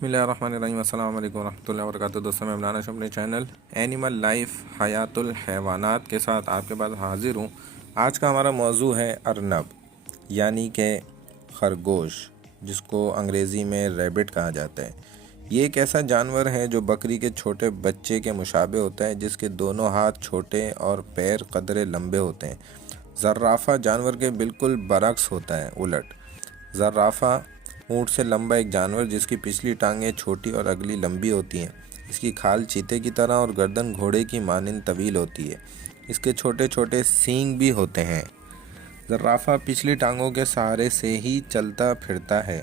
بسم اللہ الرحمن الرحیم۔ السلام علیکم ورحمۃ اللہ وبرکاتہ۔ دوستوں میں عمران اشرف اپنے چینل اینیمل لائف حیات الحیوانات کے ساتھ آپ کے پاس حاضر ہوں۔ آج کا ہمارا موضوع ہے ارنب یعنی کہ خرگوش، جس کو انگریزی میں ریبٹ کہا جاتا ہے۔ یہ ایک ایسا جانور ہے جو بکری کے چھوٹے بچے کے مشابہ ہوتا ہے، جس کے دونوں ہاتھ چھوٹے اور پیر قدرے لمبے ہوتے ہیں۔ زرافہ جانور کے بالکل برعکس ہوتا ہے، الٹ۔ زرافہ اونٹ سے لمبا ایک جانور جس کی پچھلی ٹانگیں چھوٹی اور اگلی لمبی ہوتی ہیں۔ اس کی کھال چیتے کی طرح اور گردن گھوڑے کی مانند طویل ہوتی ہے۔ اس کے چھوٹے چھوٹے سینگ بھی ہوتے ہیں۔ زرافہ پچھلی ٹانگوں کے سہارے سے ہی چلتا پھرتا ہے۔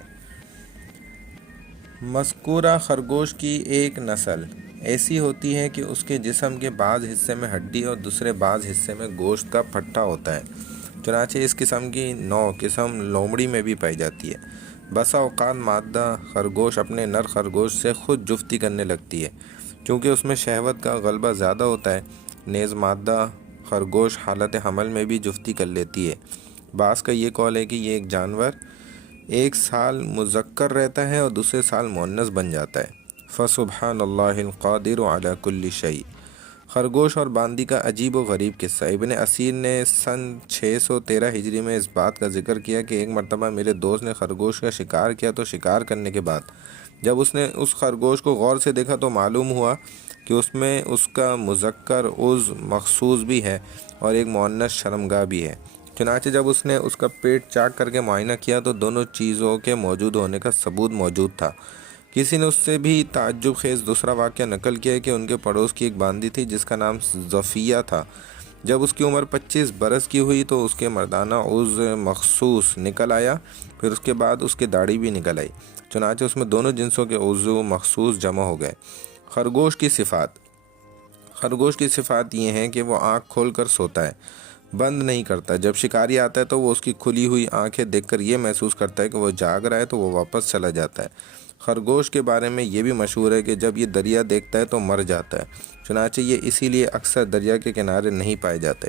مذکورہ خرگوش کی ایک نسل ایسی ہوتی ہے کہ اس کے جسم کے بعض حصے میں ہڈی اور دوسرے بعض حصے میں گوشت کا پھٹا ہوتا ہے۔ چنانچہ اس قسم کی 9 قسم لومڑی میں بھی پائی جاتی ہے۔ بسا اوقات مادہ خرگوش اپنے نر خرگوش سے خود جفتی کرنے لگتی ہے، چونکہ اس میں شہوت کا غلبہ زیادہ ہوتا ہے۔ نیز مادہ خرگوش حالت حمل میں بھی جفتی کر لیتی ہے۔ بعض کا یہ قول ہے کہ یہ ایک جانور ایک سال مذکر رہتا ہے اور دوسرے سال مؤنث بن جاتا ہے۔ فسبحان اللہ القادر علی کل شیء۔ خرگوش اور باندی کا عجیب و غریب قصہ۔ ابن اسیر نے سن 613 ہجری میں اس بات کا ذکر کیا کہ ایک مرتبہ میرے دوست نے خرگوش کا شکار کیا، تو شکار کرنے کے بعد جب اس نے اس خرگوش کو غور سے دیکھا تو معلوم ہوا کہ اس میں اس کا مذکر عضو مخصوص بھی ہے اور ایک مؤنث شرمگاہ بھی ہے۔ چنانچہ جب اس نے اس کا پیٹ چاک کر کے معائنہ کیا تو دونوں چیزوں کے موجود ہونے کا ثبوت موجود تھا۔ کسی نے اس سے بھی تعجب خیز دوسرا واقعہ نقل کیا کہ ان کے پڑوس کی ایک باندی تھی جس کا نام ظفیہ تھا۔ جب اس کی عمر 25 برس کی ہوئی تو اس کے مردانہ عضو مخصوص نکل آیا، پھر اس کے بعد اس کی داڑھی بھی نکل آئی۔ چنانچہ اس میں دونوں جنسوں کے عضو مخصوص جمع ہو گئے۔ خرگوش کی صفات۔ خرگوش کی صفات یہ ہیں کہ وہ آنکھ کھول کر سوتا ہے، بند نہیں کرتا۔ جب شکاری آتا ہے تو وہ اس کی کھلی ہوئی آنکھیں دیکھ کر یہ محسوس کرتا ہے کہ وہ جاگ رہا ہے تو وہ واپس چلا جاتا ہے۔ خرگوش کے بارے میں یہ بھی مشہور ہے کہ جب یہ دریا دیکھتا ہے تو مر جاتا ہے، چنانچہ یہ اسی لیے اکثر دریا کے کنارے نہیں پائے جاتے۔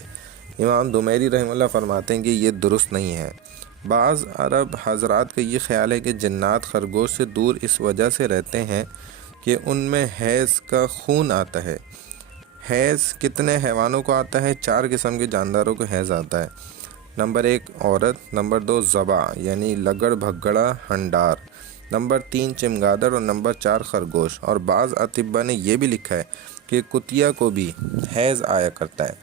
امام دمیری رحمہ اللہ فرماتے ہیں کہ یہ درست نہیں ہے۔ بعض عرب حضرات کا یہ خیال ہے کہ جنات خرگوش سے دور اس وجہ سے رہتے ہیں کہ ان میں حیض کا خون آتا ہے۔ حیض کتنے حیوانوں کو آتا ہے؟ 4 قسم کے جانداروں کو حیض آتا ہے۔ نمبر 1 عورت، نمبر 2 ضبع یعنی لگڑ بھگڑا ہنڈار، نمبر 3 چمگادڑ اور نمبر 4 خرگوش۔ اور بعض اطباء نے یہ بھی لکھا ہے کہ کتیا کو بھی حیض آیا کرتا ہے۔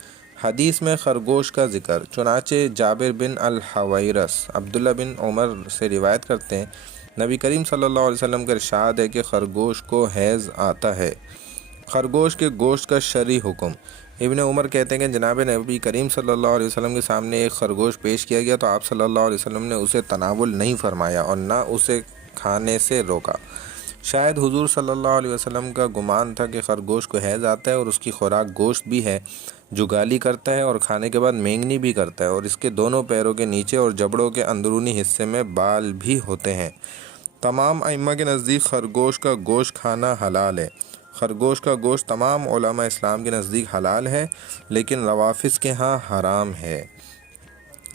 حدیث میں خرگوش کا ذکر۔ چنانچہ جابر بن الحویرث عبداللہ بن عمر سے روایت کرتے ہیں، نبی کریم صلی اللہ علیہ وسلم کا ارشاد ہے کہ خرگوش کو حیض آتا ہے۔ خرگوش کے گوشت کا شرعی حکم۔ ابن عمر کہتے ہیں کہ جناب نبی کریم صلی اللہ علیہ وسلم کے سامنے ایک خرگوش پیش کیا گیا تو آپ صلی اللہ علیہ وسلم نے اسے تناول نہیں فرمایا اور نہ اسے کھانے سے روکا۔ شاید حضور صلی اللہ علیہ وسلم کا گمان تھا کہ خرگوش کو حیض آتا ہے اور اس کی خوراک گوشت بھی ہے، جو گالی کرتا ہے اور کھانے کے بعد مینگنی بھی کرتا ہے، اور اس کے دونوں پیروں کے نیچے اور جبڑوں کے اندرونی حصے میں بال بھی ہوتے ہیں۔ تمام ائمہ کے نزدیک خرگوش کا گوشت کھانا حلال ہے۔ خرگوش کا گوشت تمام علماء اسلام کے نزدیک حلال ہے، لیکن روافض کے ہاں حرام ہے۔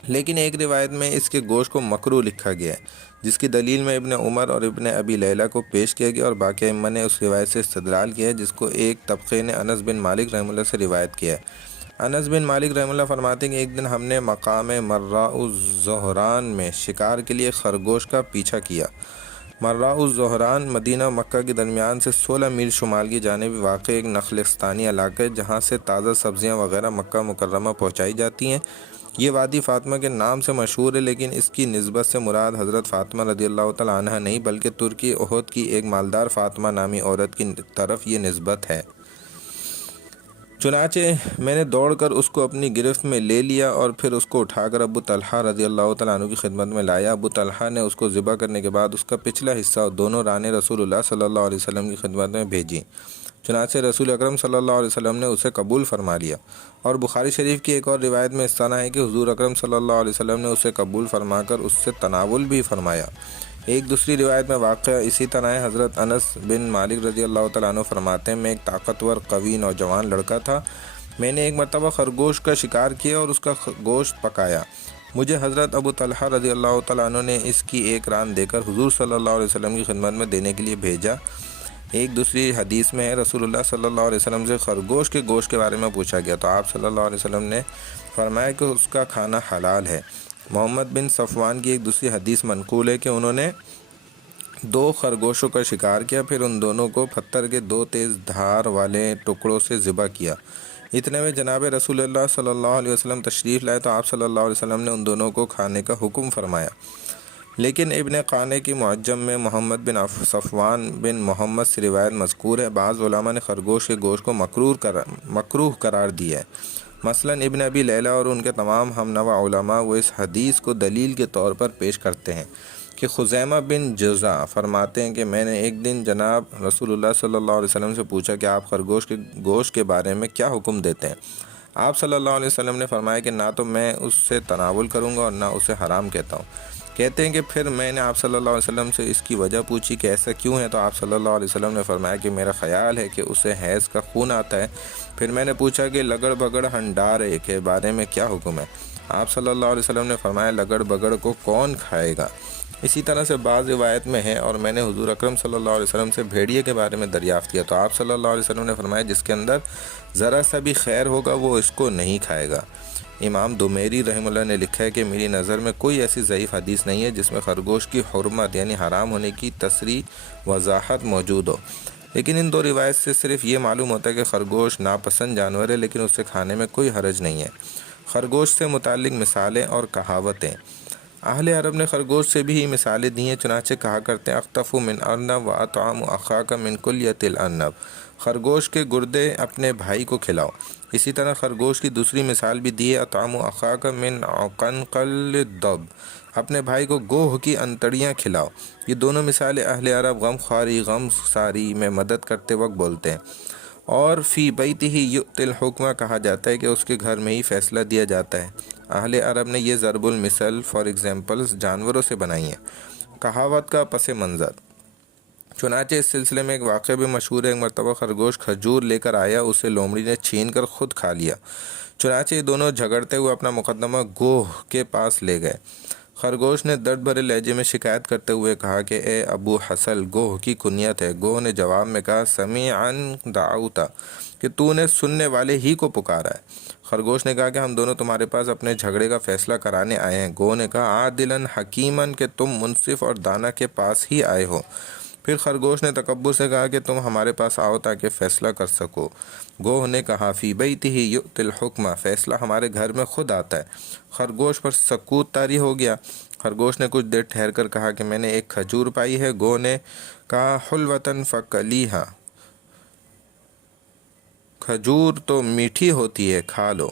لیکن ایک روایت میں اس کے گوشت کو مکروہ لکھا گیا ہے، جس کی دلیل میں ابن عمر اور ابن ابی لیلہ کو پیش کیا گیا، اور باقی ائمہ نے اس روایت سے استدلال کیا ہے، جس کو ایک طبقے نے انس بن مالک رحمہ اللہ سے روایت کیا ہے۔ انس بن مالک رحمہ اللہ فرماتے ہیں کہ ایک دن ہم نے مقام مراء الزہران میں شکار کے لیے خرگوش کا پیچھا کیا۔ مراء الزہران مدینہ و مکہ کے درمیان سے 16 میل شمال کی جانب واقع ایک نخلستانی علاقہ ہے، جہاں سے تازہ سبزیاں وغیرہ مکہ مکرمہ پہنچائی جاتی ہیں۔ یہ وادی فاطمہ کے نام سے مشہور ہے، لیکن اس کی نسبت سے مراد حضرت فاطمہ رضی اللہ تعالیٰ عنہ نہیں، بلکہ ترکی احد کی ایک مالدار فاطمہ نامی عورت کی طرف یہ نسبت ہے۔ چنانچہ میں نے دوڑ کر اس کو اپنی گرفت میں لے لیا اور پھر اس کو اٹھا کر ابو طلحہ رضی اللہ تعالیٰ عنہ کی خدمت میں لایا۔ ابو طلحہ نے اس کو ذبح کرنے کے بعد اس کا پچھلا حصہ اور دونوں رانیں رسول اللہ صلی اللہ علیہ وسلم کی خدمت میں بھیجی۔ چنانچہ رسول اکرم صلی اللہ علیہ وسلم نے اسے قبول فرما لیا۔ اور بخاری شریف کی ایک اور روایت میں اس طرح ہے کہ حضور اکرم صلی اللہ علیہ وسلم نے اسے قبول فرما کر اس سے تناول بھی فرمایا۔ ایک دوسری روایت میں واقعہ اسی طرح ہے۔ حضرت انس بن مالک رضی اللہ تعالیٰ عنہ فرماتے ہیں، میں ایک طاقتور قوی نوجوان لڑکا تھا۔ میں نے ایک مرتبہ خرگوش کا شکار کیا اور اس کا گوشت پکایا مجھے حضرت ابو طلحہ رضی اللہ تعالیٰ عنہ نے اس کی ایک ران دے کر حضور صلی اللہ علیہ وسلم کی خدمت میں دینے کے لیے بھیجا۔ ایک دوسری حدیث میں ہے رسول اللہ صلی اللہ علیہ وسلم سے خرگوش کے گوشت کے بارے میں پوچھا گیا تو آپ صلی اللہ علیہ وسلم نے فرمایا کہ اس کا کھانا حلال ہے۔ محمد بن صفوان کی ایک دوسری حدیث منقول ہے کہ انہوں نے 2 خرگوشوں کا شکار کیا، پھر ان دونوں کو پتھر کے 2 تیز دھار والے ٹکڑوں سے ذبح کیا۔ اتنے میں جناب رسول اللہ صلی اللہ علیہ وسلم تشریف لائے تو آپ صلی اللہ علیہ وسلم نے ان دونوں کو کھانے کا حکم فرمایا۔ لیکن ابن قانے کی معجم میں محمد بن صفوان بن محمد سے روایت مذکور ہے۔ بعض علماء نے خرگوش کے گوشت کو مکروہ قرار دیا ہے، مثلا ابن ابی لیلہ اور ان کے تمام ہم نوا علماء وہ اس حدیث کو دلیل کے طور پر پیش کرتے ہیں کہ خزیمہ بن جزع فرماتے ہیں کہ میں نے ایک دن جناب رسول اللہ صلی اللہ علیہ وسلم سے پوچھا کہ آپ خرگوش کے گوشت کے بارے میں کیا حکم دیتے ہیں؟ آپ صلی اللہ علیہ وسلم نے فرمایا کہ نہ تو میں اس سے تناول کروں گا اور نہ اسے حرام کہتا ہوں۔ کہتے ہیں کہ پھر میں نے آپ صلی اللہ علیہ وسلم سے اس کی وجہ پوچھی کہ ایسا کیوں ہے، تو آپ صلی اللہ علیہ وسلم نے فرمایا کہ میرا خیال ہے کہ اسے حیض کا خون آتا ہے۔ پھر میں نے پوچھا کہ لگڑ بگڑ ہنڈارے کے بارے میں کیا حکم ہے؟ آپ صلی اللہ علیہ وسلم نے فرمایا لگڑ بگڑ کو کون کھائے گا؟ اسی طرح سے بعض روایت میں ہے اور میں نے حضور اکرم صلی اللہ علیہ وسلم سے بھیڑیے کے بارے میں دریافت کیا تو آپ صلی اللہ علیہ وسلم نے فرمایا جس کے اندر ذرا سا بھی خیر ہوگا وہ اس کو نہیں کھائے گا۔ امام دمیری رحمہ اللہ نے لکھا ہے کہ میری نظر میں کوئی ایسی ضعیف حدیث نہیں ہے جس میں خرگوش کی حرمت یعنی حرام ہونے کی تصریح وضاحت موجود ہو، لیکن ان 2 روایت سے صرف یہ معلوم ہوتا ہے کہ خرگوش ناپسند جانور ہے لیکن اسے کھانے میں کوئی حرج نہیں ہے۔ خرگوش سے متعلق مثالیں اور کہاوتیں۔ اہل عرب نے خرگوش سے بھی مثالیں دی ہیں، چنانچہ کہا کرتے ہیں اختف من ارنب و اطعام اخاک من کلیۃ الارنب، خرگوش کے گردے اپنے بھائی کو کھلاؤ۔ اسی طرح خرگوش کی دوسری مثال بھی دی ہے اطعام اخاک من قنقل الدب، اپنے بھائی کو گوہ کی انتڑیاں کھلاؤ۔ یہ دونوں مثالیں اہل عرب غم خواری غم ساری میں مدد کرتے وقت بولتے ہیں۔ اور فی بیتہ یؤتی الحکمہ کہا جاتا ہے کہ اس کے گھر میں ہی فیصلہ دیا جاتا ہے۔ اہل عرب نے یہ ضرب المثل فار ایگزامپلز جانوروں سے بنائی ہیں۔ کہاوت کا پس منظر۔ چنانچہ اس سلسلے میں ایک واقعہ بھی مشہور ہے۔ ایک مرتبہ خرگوش کھجور لے کر آیا، اسے لومڑی نے چھین کر خود کھا لیا۔ چنانچہ یہ دونوں جھگڑتے ہوئے اپنا مقدمہ گوہ کے پاس لے گئے۔ خرگوش نے درد بھرے لہجے میں شکایت کرتے ہوئے کہا کہ اے ابو حصل، گوہ کی کنیت ہے۔ گوہ نے جواب میں کہا سمیعاً دعوتا، کہ تو نے سننے والے ہی کو پکارا ہے۔ خرگوش نے کہا کہ ہم دونوں تمہارے پاس اپنے جھگڑے کا فیصلہ کرانے آئے ہیں۔ گوہ نے کہا عادلاً حکیماً، کہ تم منصف اور دانا کے پاس ہی آئے ہو۔ پھر خرگوش نے تکبر سے کہا کہ تم ہمارے پاس آؤ تاکہ فیصلہ کر سکو۔ گوہ نے کہا فی بیتہ یؤتی الحکمہ، فیصلہ ہمارے گھر میں خود آتا ہے۔ خرگوش پر سکوت طاری ہو گیا۔ خرگوش نے کچھ دیر ٹھہر کر کہا کہ میں نے ایک کھجور پائی ہے۔ گوہ نے کہا حلوۃ فکلیھا، کھجور تو میٹھی ہوتی ہے، کھا لو۔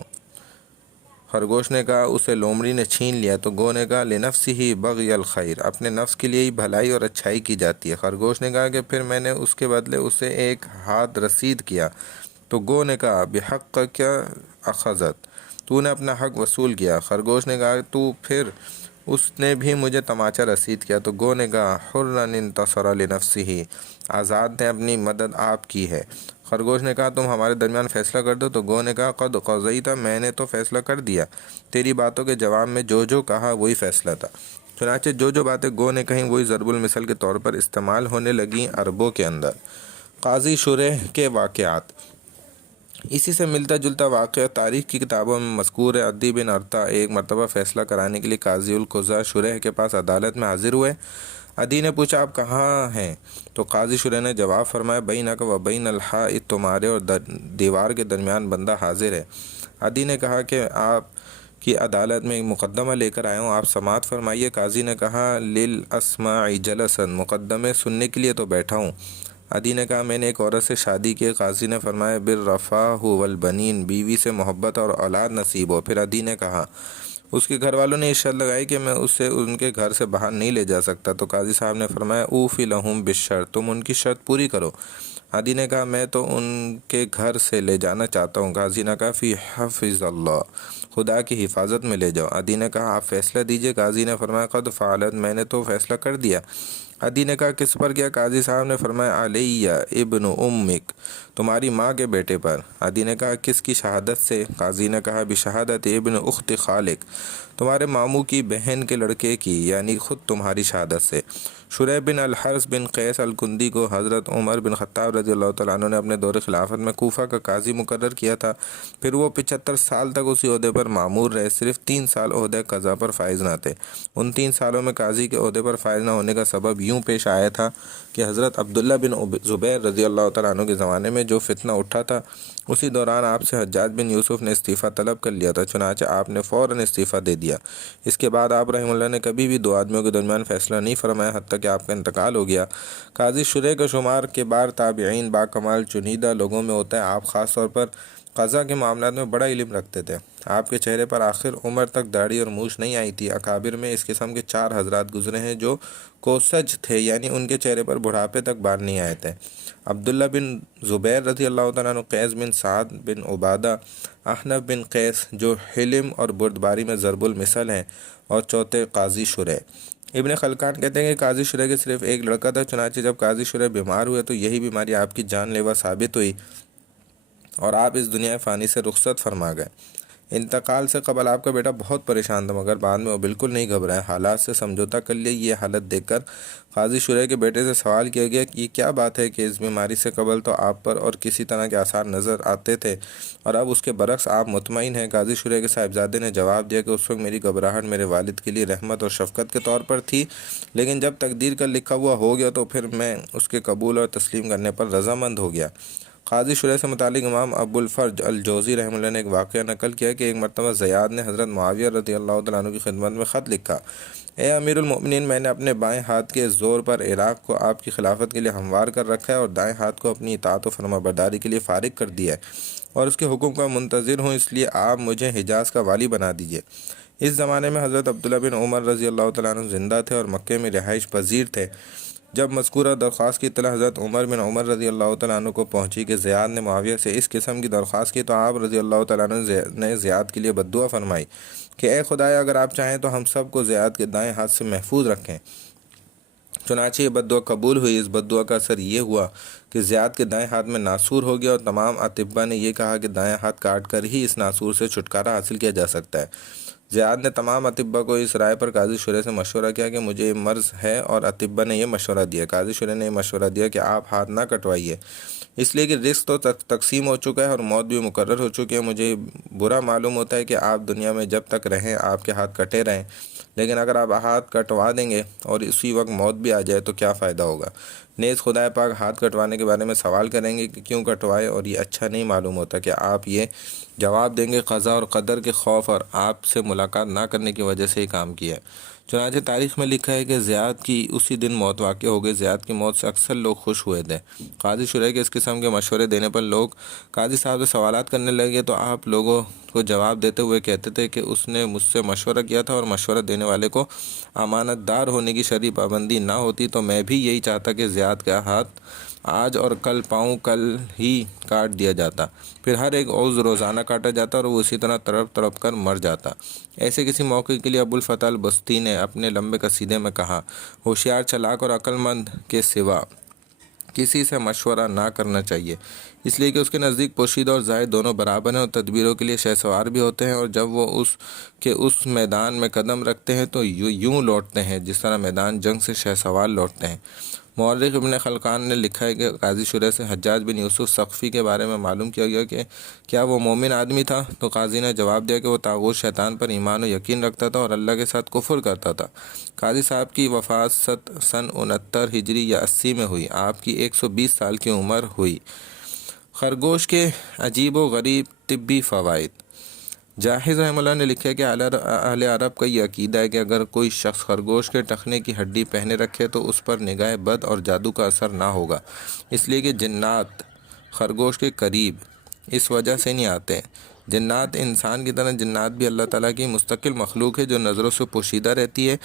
خرگوش نے کہا اسے لومڑی نے چھین لیا تو گوہ نے کہا لنفسہ بغی الخیر، اپنے نفس کے لیے ہی بھلائی اور اچھائی کی جاتی ہے۔ خرگوش نے کہا کہ پھر میں نے اس کے بدلے اسے ایک ہاتھ رسید کیا تو گوہ نے کہا بحق کیا اخذت، تو نے اپنا حق وصول کیا۔ خرگوش نے کہا تو پھر اس نے بھی مجھے تماچا رسید کیا تو گوہ نے کہا حرا انتصر لنفسہ، آزاد نے اپنی مدد آپ کی ہے۔ خرگوش نے کہا تم ہمارے درمیان فیصلہ کر دو تو گوہ نے کہا قد قضیت، میں نے تو فیصلہ کر دیا، تیری باتوں کے جواب میں جو جو کہا وہی فیصلہ تھا۔ چنانچہ جو جو باتیں گوہ نے کہیں وہی ضرب المثل کے طور پر استعمال ہونے لگیں عربوں کے اندر۔ قاضی شریح کے واقعات۔ اسی سے ملتا جلتا واقعہ تاریخ کی کتابوں میں مذکور ہے۔ عدی بن ارطا ایک مرتبہ فیصلہ کرانے کے لیے قاضی القضاء شریح کے پاس عدالت میں حاضر ہوئے۔ عدی نے پوچھا آپ کہاں ہیں؟ تو قاضی شریح نے جواب فرمایا بینک و بین الحائط، تمہارے اور دیوار کے درمیان بندہ حاضر ہے۔ عدی نے کہا کہ آپ کی عدالت میں ایک مقدمہ لے کر آیا ہوں، آپ سماعت فرمائیے۔ قاضی نے کہا للاسماع جلسا، مقدمے سننے کے لیے تو بیٹھا ہوں۔ عدی نے کہا میں نے ایک عورت سے شادی کی۔ قاضی نے فرمایا بالرفاہ والبنین، بیوی سے محبت اور اولاد نصیب ہو۔ پھر عدی نے کہا اس کے گھر والوں نے یہ شرط لگائی کہ میں اسے ان کے گھر سے باہر نہیں لے جا سکتا، تو قاضی صاحب نے فرمایا اوفی لہم بالشرط، تم ان کی شرط پوری کرو۔ عدی نے کہا میں تو ان کے گھر سے لے جانا چاہتا ہوں۔ قاضی نے کہا فی حفظ اللہ، خدا کی حفاظت میں لے جاؤ۔ عدی نے کہا آپ فیصلہ دیجئے۔ قاضی نے فرمایا قد فعلت، میں نے تو فیصلہ کر دیا۔ عدی نے کہا کس پر کیا؟ قاضی صاحب نے فرمایا علیہ ابن امک، تمہاری ماں کے بیٹے پر۔ عدی نے کہا کس کی شہادت سے؟ قاضی نے کہا بشہادت ابن اخت خالق، تمہارے ماموں کی بہن کے لڑکے کی، یعنی خود تمہاری شہادت سے۔ شریح بن الحرث بن قیس الکندی کو حضرت عمر بن خطاب رضی اللہ تعالیٰ عنہ نے اپنے دور خلافت میں کوفہ کا قاضی مقرر کیا تھا، پھر وہ 75 سال تک اسی عہدے پر معمور رہے، صرف 3 سال عہدہ قضا پر فائز نہ تھے۔ ان 3 سالوں میں قاضی کے عہدے پر فائز نہ ہونے کا سبب یوں پیش آیا تھا کہ حضرت عبداللہ بن زبیر رضی اللہ تعالیٰ عنہ کے زمانے میں جو فتنہ اٹھا تھا، اسی دوران آپ سے حجاج بن یوسف نے استعفیٰ طلب کر لیا تھا، چنانچہ آپ نے فوراً استعفیٰ دے دیا۔ اس کے بعد آپ رحمہ اللہ نے کبھی بھی 2 آدمیوں کے درمیان فیصلہ نہیں فرمایا حتیٰ کہ آپ کا انتقال ہو گیا۔ قاضی شریح کا شمار کبار تابعین با کمال چنیدہ لوگوں میں ہوتا ہے۔ آپ خاص طور پر قضا کے معاملات میں بڑا علم رکھتے تھے۔ آپ کے چہرے پر آخر عمر تک داڑھی اور مونچھ نہیں آئی تھی۔ اکابر میں اس قسم کے 4 حضرات گزرے ہیں جو کوسج تھے، یعنی ان کے چہرے پر بڑھاپے تک بال نہیں آئے تھے۔ عبداللہ بن زبیر رضی اللہ تعالیٰ عنہ، قیس بن سعد بن عبادہ، احنف بن قیس جو حلم اور بردباری میں ضرب المثل ہیں، اور چوتھے قاضی شریح۔ ابن خلکان کہتے ہیں کہ قاضی شریح کے صرف ایک لڑکا تھا، چنانچہ جب قاضی شریح بیمار ہوئے تو یہی بیماری آپ کی جان لیوا ثابت ہوئی اور آپ اس دنیا فانی سے رخصت فرما گئے۔ انتقال سے قبل آپ کا بیٹا بہت پریشان تھا، مگر بعد میں وہ بالکل نہیں گھبرایا، حالات سے سمجھوتا کر لیا۔ یہ حالت دیکھ کر قاضی شریح کے بیٹے سے سوال کیا گیا کہ یہ کیا بات ہے کہ اس بیماری سے قبل تو آپ پر اور کسی طرح کے آثار نظر آتے تھے اور اب اس کے برعکس آپ مطمئن ہیں؟ قاضی شریح کے صاحبزادے نے جواب دیا کہ اس وقت میری گھبراہٹ میرے والد کے لیے رحمت اور شفقت کے طور پر تھی، لیکن جب تقدیر کا لکھا ہوا ہو گیا تو پھر میں اس کے قبول اور تسلیم کرنے پر رضامند ہو گیا۔ قاضی شریح سے متعلق امام ابو الفرج الجوزی رحمہ اللہ نے ایک واقعہ نقل کیا کہ ایک مرتبہ زیاد نے حضرت معاویہ رضی اللہ تعالیٰ عنہ کی خدمت میں خط لکھا، اے امیر المؤمنین، میں نے اپنے بائیں ہاتھ کے زور پر عراق کو آپ کی خلافت کے لیے ہموار کر رکھا ہے اور دائیں ہاتھ کو اپنی اطاعت و فرما برداری کے لیے فارغ کر دیا ہے اور اس کے حکم کا منتظر ہوں، اس لیے آپ مجھے حجاز کا والی بنا دیجیے۔ اس زمانے میں حضرت عبداللہ بن عمر رضی اللہ تعالیٰ عنہ زندہ تھے اور مکے میں رہائش پذیر تھے۔ جب مذکورہ درخواست کی اطلاع حضرت عمر بن عمر رضی اللہ تعالیٰ عنہ کو پہنچی کہ زیاد نے معاویہ سے اس قسم کی درخواست کی، تو آپ رضی اللہ تعالیٰ عنہ نے زیاد کے لیے بددعا فرمائی کہ اے خدایا، اگر آپ چاہیں تو ہم سب کو زیاد کے دائیں ہاتھ سے محفوظ رکھیں۔ چنانچہ یہ بددعا قبول ہوئی۔ اس بددعا کا اثر یہ ہوا کہ زیاد کے دائیں ہاتھ میں ناسور ہو گیا اور تمام اطباء نے یہ کہا کہ دائیں ہاتھ کاٹ کر ہی اس ناسور سے چھٹکارا حاصل کیا جا سکتا ہے۔ زیاد نے تمام اطباء کو اس رائے پر قاضی شریح سے مشورہ کیا کہ مجھے یہ مرض ہے، اور اطباء نے یہ مشورہ دیا۔ قاضی شریح نے یہ مشورہ دیا کہ آپ ہاتھ نہ کٹوائیے، اس لیے کہ رزق تو تقسیم ہو چکا ہے اور موت بھی مقرر ہو چکی ہے۔ مجھے برا معلوم ہوتا ہے کہ آپ دنیا میں جب تک رہیں آپ کے ہاتھ کٹے رہیں، لیکن اگر آپ ہاتھ کٹوا دیں گے اور اسی وقت موت بھی آ جائے تو کیا فائدہ ہوگا؟ نیز خدا پاک ہاتھ کٹوانے کے بارے میں سوال کریں گے کہ کیوں کٹوائے، اور یہ اچھا نہیں معلوم ہوتا کہ آپ یہ جواب دیں گے قضا اور قدر کے خوف اور آپ سے ملاقات نہ کرنے کی وجہ سے یہ کام کیا ہے۔ چنانچہ تاریخ میں لکھا ہے کہ زیاد کی اسی دن موت واقع ہو گئی۔ زیاد کی موت سے اکثر لوگ خوش ہوئے تھے۔ قاضی شریح کے اس قسم کے مشورے دینے پر لوگ قاضی صاحب سے سوالات کرنے لگے تو آپ لوگوں کو جواب دیتے ہوئے کہتے تھے کہ اس نے مجھ سے مشورہ کیا تھا، اور مشورہ دینے والے کو امانت دار ہونے کی شرعی پابندی نہ ہوتی تو میں بھی یہی چاہتا کہ زیاد کا ہاتھ آج اور کل پاؤں کل ہی کاٹ دیا جاتا، پھر ہر ایک عضو روزانہ کاٹا جاتا اور وہ اسی طرح تڑپ تڑپ کر مر جاتا۔ ایسے کسی موقع کے لیے ابو الفتح البستی نے اپنے لمبے قصیدے میں کہا، ہوشیار، چالاک اور عقل مند کے سوا کسی سے مشورہ نہ کرنا چاہیے، اس لیے کہ اس کے نزدیک پوشیدہ اور ظاہر دونوں برابر ہیں اور تدبیروں کے لیے شہسوار بھی ہوتے ہیں، اور جب وہ اس میدان میں قدم رکھتے ہیں تو یوں لوٹتے ہیں جس طرح میدان جنگ سے شہسوار لوٹتے ہیں۔ مورخ ابن خلکان نے لکھا ہے کہ قاضی شریح سے حجاج بن یوسف ثقفی کے بارے میں معلوم کیا گیا کہ کیا وہ مومن آدمی تھا، تو قاضی نے جواب دیا کہ وہ طاغوت شیطان پر ایمان و یقین رکھتا تھا اور اللہ کے ساتھ کفر کرتا تھا۔ قاضی صاحب کی وفات سن 69 ہجری یا 80 میں ہوئی۔ آپ کی 120 سال کی عمر ہوئی۔ خرگوش کے عجیب و غریب طبی فوائد۔ جاحظ رحمہ اللہ نے لکھا ہے کہ اہل عرب کا یہ عقیدہ ہے کہ اگر کوئی شخص خرگوش کے ٹخنے کی ہڈی پہنے رکھے تو اس پر نگاہ بد اور جادو کا اثر نہ ہوگا، اس لیے کہ جنات خرگوش کے قریب اس وجہ سے نہیں آتے۔ جنات انسان کی طرح جنات بھی اللہ تعالیٰ کی مستقل مخلوق ہے جو نظروں سے پوشیدہ رہتی ہے۔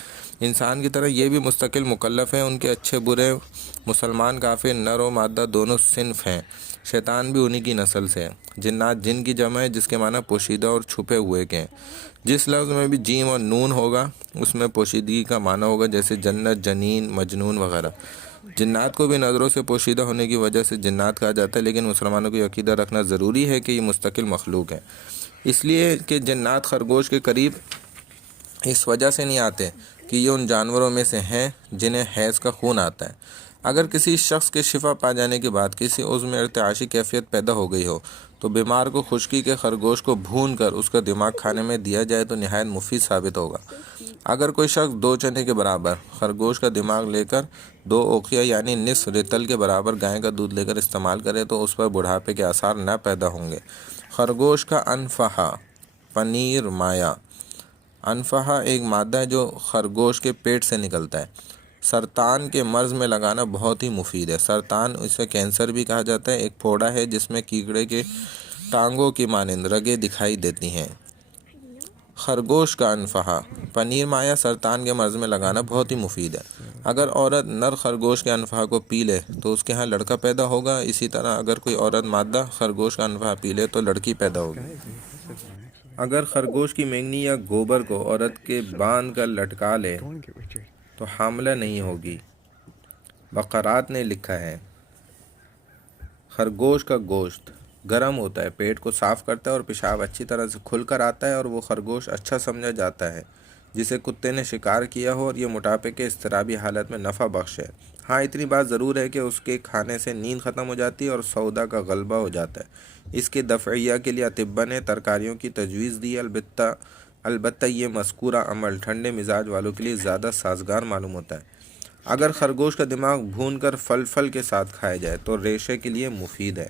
انسان کی طرح یہ بھی مستقل مکلف ہیں، ان کے اچھے برے، مسلمان کافر، نر و مادہ دونوں صنف ہیں۔ شیطان بھی انہی کی نسل سے ہے۔ جنات جن کی جمع ہے جس کے معنی پوشیدہ اور چھپے ہوئے کے ہیں۔ جس لفظ میں بھی جیم اور نون ہوگا اس میں پوشیدگی کا معنی ہوگا، جیسے جنت، جنین، مجنون وغیرہ۔ جنات کو بھی نظروں سے پوشیدہ ہونے کی وجہ سے جنات کہا جاتا ہے، لیکن مسلمانوں کو یہ عقیدہ رکھنا ضروری ہے کہ یہ مستقل مخلوق ہے، اس لیے کہ جنات خرگوش کے قریب اس وجہ سے نہیں آتے کہ یہ ان جانوروں میں سے ہیں جنہیں حیض کا خون آتا ہے۔ اگر کسی شخص کے شفا پا جانے کے بعد کسی عضو میں ارتعاشی کیفیت پیدا ہو گئی ہو تو بیمار کو خشکی کے خرگوش کو بھون کر اس کا دماغ کھانے میں دیا جائے تو نہایت مفید ثابت ہوگا۔ اگر کوئی شخص 2 چنے کے برابر خرگوش کا دماغ لے کر 2 اوقیہ یعنی نصف رطل کے برابر گائے کا دودھ لے کر استعمال کرے تو اس پر بڑھاپے کے آثار نہ پیدا ہوں گے۔ خرگوش کا انفہا، پنیر مایا۔ انفہا ایک مادہ ہے جو خرگوش کے پیٹ سے نکلتا ہے۔ سرطان کے مرض میں لگانا بہت ہی مفید ہے۔ سرطان، اسے کینسر بھی کہا جاتا ہے، ایک پھوڑا ہے جس میں کیکڑے کے ٹانگوں کی مانند رگیں دکھائی دیتی ہیں۔ خرگوش کا انفہا، پنیر مایا سرطان کے مرض میں لگانا بہت ہی مفید ہے۔ اگر عورت نر خرگوش کے انفہا کو پی لے تو اس کے ہاں لڑکا پیدا ہوگا۔ اسی طرح اگر کوئی عورت مادہ خرگوش کا انفہا پی لے تو لڑکی پیدا ہوگی۔ اگر خرگوش کی مینگنی یا گوبر کو عورت کے باندھ کر لٹکا لے تو حاملہ نہیں ہوگی۔ بقرات نے لکھا ہے، خرگوش کا گوشت گرم ہوتا ہے، پیٹ کو صاف کرتا ہے اور پیشاب اچھی طرح سے کھل کر آتا ہے، اور وہ خرگوش اچھا سمجھا جاتا ہے جسے کتے نے شکار کیا ہو، اور یہ موٹاپے کے اضطرابی حالت میں نفع بخش ہے۔ ہاں اتنی بات ضرور ہے کہ اس کے کھانے سے نیند ختم ہو جاتی ہے اور سودا کا غلبہ ہو جاتا ہے۔ اس کے دفعیہ کے لیے اطباء نے ترکاریوں کی تجویز دی، البتہ یہ مذکورہ عمل ٹھنڈے مزاج والوں کے لیے زیادہ سازگار معلوم ہوتا ہے۔ اگر خرگوش کا دماغ بھون کر فل کے ساتھ کھایا جائے تو ریشے کے لیے مفید ہے۔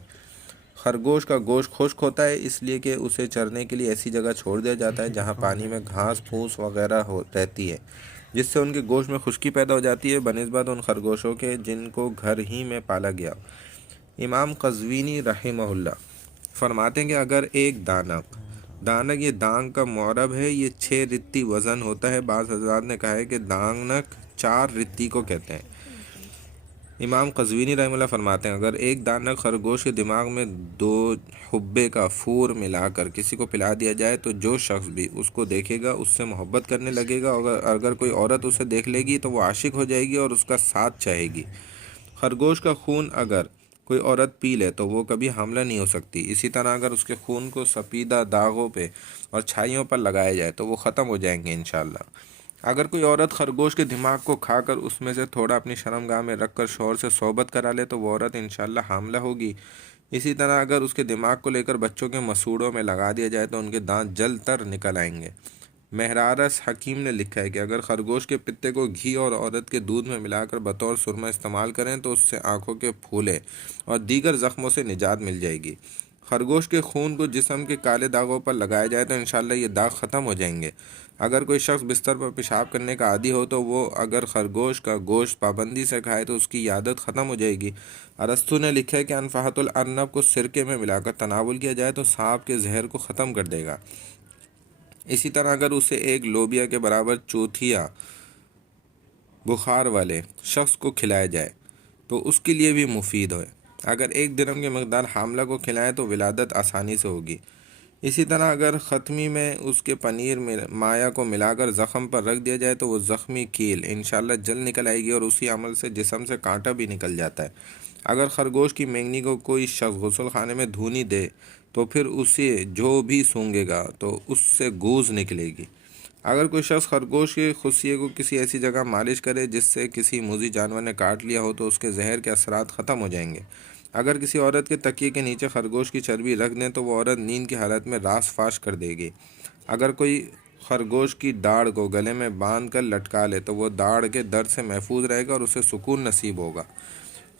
خرگوش کا گوشت خشک ہوتا ہے اس لیے کہ اسے چرنے کے لیے ایسی جگہ چھوڑ دیا جاتا ہے جہاں پانی میں گھاس پھوس وغیرہ رہتی ہے، جس سے ان کے گوشت میں خشکی پیدا ہو جاتی ہے بنسبت ان خرگوشوں کے جن کو گھر ہی میں پالا گیا۔ امام قزوینی رحمہ اللہ فرماتے ہیں کہ اگر ایک دانک یہ دانگ کا معرب ہے، یہ 6 رتی وزن ہوتا ہے۔ بعض حضرات نے کہا ہے کہ دانک 4 رتی کو کہتے ہیں۔ امام قزوینی رحمہ اللہ فرماتے ہیں اگر ایک دانک خرگوش کے دماغ میں 2 حبے کا پھور ملا کر کسی کو پلا دیا جائے تو جو شخص بھی اس کو دیکھے گا اس سے محبت کرنے لگے گا، اگر کوئی عورت اسے دیکھ لے گی تو وہ عاشق ہو جائے گی اور اس کا ساتھ چاہے گی۔ خرگوش کا خون اگر کوئی عورت پی لے تو وہ کبھی حاملہ نہیں ہو سکتی۔ اسی طرح اگر اس کے خون کو سپیدہ داغوں پہ اور چھائیوں پر لگایا جائے تو وہ ختم ہو جائیں گے انشاءاللہ۔ اگر کوئی عورت خرگوش کے دماغ کو کھا کر اس میں سے تھوڑا اپنی شرمگاہ میں رکھ کر شوہر سے صحبت کرا لے تو وہ عورت انشاءاللہ حاملہ ہوگی۔ اسی طرح اگر اس کے دماغ کو لے کر بچوں کے مسوڑوں میں لگا دیا جائے تو ان کے دانت جل تر نکل آئیں گے۔ مہرارس حکیم نے لکھا ہے کہ اگر خرگوش کے پتے کو گھی اور عورت کے دودھ میں ملا کر بطور سرما استعمال کریں تو اس سے آنکھوں کے پھولے اور دیگر زخموں سے نجات مل جائے گی۔ خرگوش کے خون کو جسم کے کالے داغوں پر لگایا جائے تو انشاءاللہ یہ داغ ختم ہو جائیں گے۔ اگر کوئی شخص بستر پر پیشاب کرنے کا عادی ہو تو وہ اگر خرگوش کا گوشت پابندی سے کھائے تو اس کی عادت ختم ہو جائے گی۔ ارسطو نے لکھا ہے کہ انفہۃ الارنب کو سرکے میں ملا کر تناول کیا جائے تو سانپ کے زہر کو ختم کر دے گا۔ اسی طرح اگر اسے ایک لوبیا کے برابر چوتھیا بخار والے شخص کو کھلایا جائے تو اس کے لیے بھی مفید ہے۔ اگر 1 درہم کی مقدار حاملہ کو کھلائیں تو ولادت آسانی سے ہوگی۔ اسی طرح اگر ختمی میں اس کے پنیر مایا کو ملا کر زخم پر رکھ دیا جائے تو وہ زخمی کیل انشاءاللہ جلد نکل آئے گی اور اسی عمل سے جسم سے کانٹا بھی نکل جاتا ہے۔ اگر خرگوش کی مینگنی کو کوئی شخص غسل خانے میں دھونی دے تو پھر اسے جو بھی سونگے گا تو اس سے گوز نکلے گی۔ اگر کوئی شخص خرگوش کے خصیے کو کسی ایسی جگہ مالش کرے جس سے کسی موذی جانور نے کاٹ لیا ہو تو اس کے زہر کے اثرات ختم ہو جائیں گے۔ اگر کسی عورت کے تکیے کے نیچے خرگوش کی چربی رکھ دیں تو وہ عورت نیند کی حالت میں راس فاش کر دے گی۔ اگر کوئی خرگوش کی داڑھ کو گلے میں باندھ کر لٹکا لے تو وہ داڑھ کے درد سے محفوظ رہے گا اور اسے سکون نصیب ہوگا۔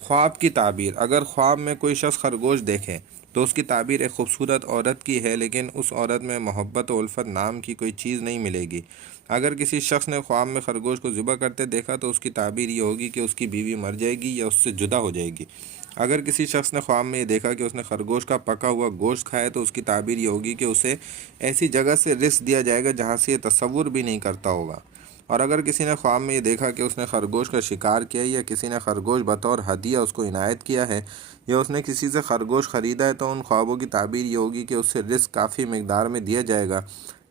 خواب کی تعبیر، اگر خواب میں کوئی شخص خرگوش دیکھے تو اس کی تعبیر ایک خوبصورت عورت کی ہے، لیکن اس عورت میں محبت و الفت نام کی کوئی چیز نہیں ملے گی۔ اگر کسی شخص نے خواب میں خرگوش کو ذبح کرتے دیکھا تو اس کی تعبیر یہ ہوگی کہ اس کی بیوی مر جائے گی یا اس سے جدا ہو جائے گی۔ اگر کسی شخص نے خواب میں یہ دیکھا کہ اس نے خرگوش کا پکا ہوا گوشت کھایا تو اس کی تعبیر یہ ہوگی کہ اسے ایسی جگہ سے رزق دیا جائے گا جہاں سے یہ تصور بھی نہیں کرتا ہوگا۔ اور اگر کسی نے خواب میں یہ دیکھا کہ اس نے خرگوش کا شکار کیا یا کسی نے خرگوش بطور ہدیہ اس کو عنایت کیا ہے یا اس نے کسی سے خرگوش خریدا ہے تو ان خوابوں کی تعبیر یہ ہوگی کہ اس سے رزق کافی مقدار میں دیا جائے گا،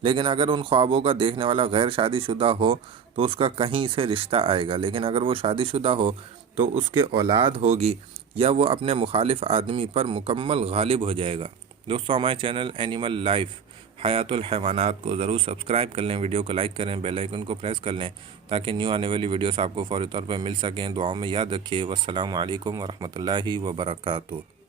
لیکن اگر ان خوابوں کا دیکھنے والا غیر شادی شدہ ہو تو اس کا کہیں سے رشتہ آئے گا، لیکن اگر وہ شادی شدہ ہو تو اس کے اولاد ہوگی یا وہ اپنے مخالف آدمی پر مکمل غالب ہو جائے گا۔ دوستو ہمارے چینل اینیمل لائف حیات الحیوانات کو ضرور سبسکرائب کر لیں، ویڈیو کو لائک کریں، بیل آئیکن کو پریس کر لیں تاکہ نیو آنے والی ویڈیوز آپ کو فوری طور پر مل سکیں۔ دعاؤں میں یاد رکھیے۔ والسلام علیکم ورحمۃ اللہ وبرکاتہ۔